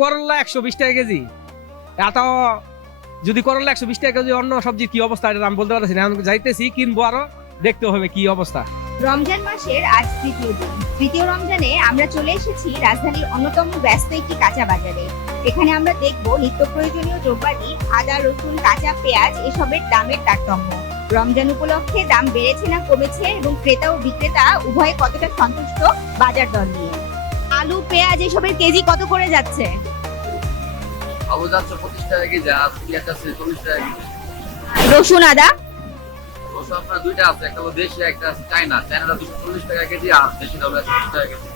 করলা 120 টাকা কেজি, এত যদি করলা 120 টাকা কেজি, অন্য সবজির কি অবস্থা এটা আমি বলতে পারছি না। আমি যাইতেছি কিনবো, আরো দেখতে হবে কি অবস্থা। রমজান মাসের আজ তৃতীয় দিন। তৃতীয় রমজানে আমরা চলে এসেছি রাজধানীর অন্যতম ব্যস্ত একটি কাঁচা বাজারে। এখানে আমরা দেখব নিত্য প্রয়োজনীয় দ্রব্যাদি আদা, রসুন, কাঁচা পেঁয়াজ এসবের দামের তারতম্য। রমজান উপলক্ষে দাম বেড়েছে না কমেছে এবং ক্রেতা ও বিক্রেতা উভয়ে কতটা সন্তুষ্ট বাজার দর নিয়ে। আলু, পেঁয়াজ এসবের কেজি কত করে যাচ্ছে? আলু যাচ্ছে 25 টাকা কেজি, আর পেঁয়াজ যাচ্ছে 40 টাকা কেজি। রসুন, আদা? রসুন আপনার দুইটা আছে, একটা হলো দেশি, একটা আছে চায়না। চায়নাটা 240 টাকা কেজি, আর দেশিটা হলো 140 টাকা কেজি।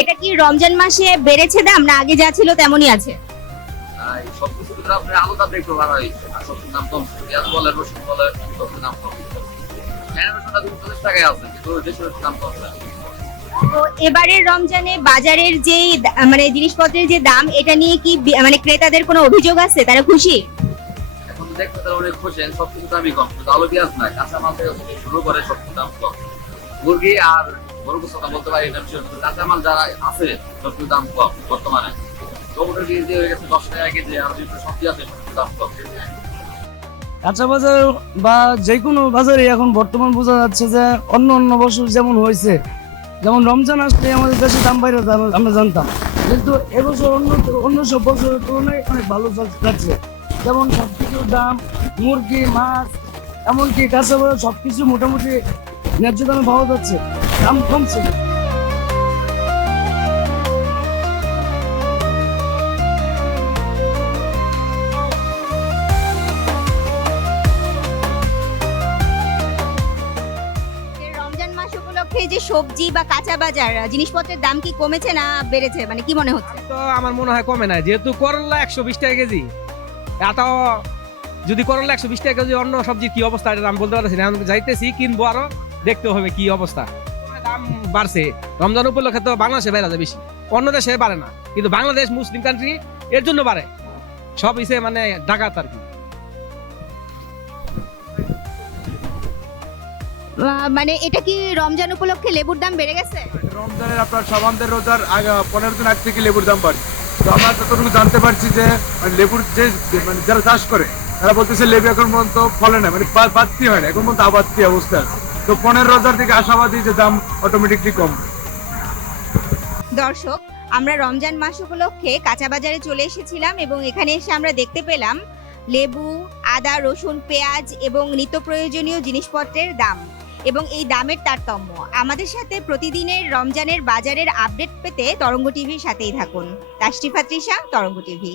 এটা কি রমজান মাসে বেড়েছে দাম না আগে যা ছিল তেমনই আছে? আর এই সব কিছুর ভিতরে আপনার আলুর দামটা একটু বাড়া হয়েছে, আর সবজির দাম কম। পেঁয়াজ বলে, রসুন বলে, সবজির দাম কম। চায়না রসুনটা 240 টাকায় আছে, কিন্তু দেশি রসুন দাম কম। তো এবারের রমজানে বাজারের যে মানে জিনিসপত্রের যে দাম, এটা নিয়ে কি মানে ক্রেতাদের কোনো অভিযোগ আছে? তারা খুশি? এখন দেখতে তারা অনেক খুশি, সব কিছু দামই কম, শুধু আলু পেঁয়াজ না, কাঁচা মাল থেকে শুরু করে সব কিছু দাম কম। মুরগি আর গরুর কথা বলতে পারি না, কাঁচা মাল যারা আছে সব কিছু দাম কম বর্তমানে। টমেটোর কেজি হয়ে গেছে 10 টাকা কেজি, আর যেগুলো সবজি আছে সব কিছু দাম কম। কাঁচা বাজার বা যে কোনো বাজারে এখন বর্তমান বোঝা যাচ্ছে যে অন্য অন্য বছর যেমন হয়েছে, যেমন রমজান আসলে আমাদের দেশে দাম বাইরে আমরা জানতাম, কিন্তু এবছর অন্য অন্য সব বছরের তুলনায় অনেক ভালো যাচ্ছে। যেমন সবকিছুর দাম, মুরগি, মাছ, এমনকি কাঁচা বাজার সবকিছু মোটামুটি ন্যায্য দামে পাওয়া যাচ্ছে, দাম কমছে। রমজান মাস উপলক্ষে যে সবজি বা কাঁচা বাজার জিনিসপত্রের দাম কি কমেছে না বেড়েছে, মানে কি মনে হচ্ছে? তো আমার মনে হয় কমে না, যেহেতু করলা 120 টাকা কেজি, এত যদি করলা 120 টাকা কেজি, অন্য সবজির কি অবস্থা এটা আমি বলতে পারছি না। আমি যাইতেছি কিনবো, আরো দেখতে হবে কি অবস্থা। দাম বাড়ছে রমজান উপলক্ষে, তো বাংলাদেশে বেড়ে যায় বেশি, অন্য দেশে বাড়ে না, কিন্তু বাংলাদেশ মুসলিম কান্ট্রি, এর জন্য বাড়ে। সব ইসে মানে ডাকাত আর কি। মানে এটা কি রমজান উপলক্ষে লেবুর দাম বেড়ে গেছে? রমজানের আপনার সাবানদের রোজার আগে 15 দিন আগ থেকে লেবুর দাম বাড়ছে। তো আমরা যতটুকু জানতে পারছি যে মানে লেবুর যে মানে যারা চাষ করে তারা বলতেছে লেবু এখন পর্যন্ত ফলে না, মানে পাত্তি হয় না, এখন পর্যন্ত আবাত্তি অবস্থা আছে। তো 15 রোজার থেকে আশাবাদী যে দাম অটোমেটিকলি কম। দর্শক, আমরা রমজান মাস উপলক্ষে কাঁচা বাজারে চলে এসেছিলাম এবং এখানে এসে আমরা দেখতে পেলাম লেবু, আদা, রসুন, পেঁয়াজ এবং নিত্য প্রয়োজনীয় জিনিসপত্রের দাম এবং এই দামের তারতম্য। আমাদের সাথে প্রতিদিনের রমজানের বাজারের আপডেট পেতে তরঙ্গ টিভির সাথেই থাকুন। তাশরিফা তৃষা, তরঙ্গ টিভি।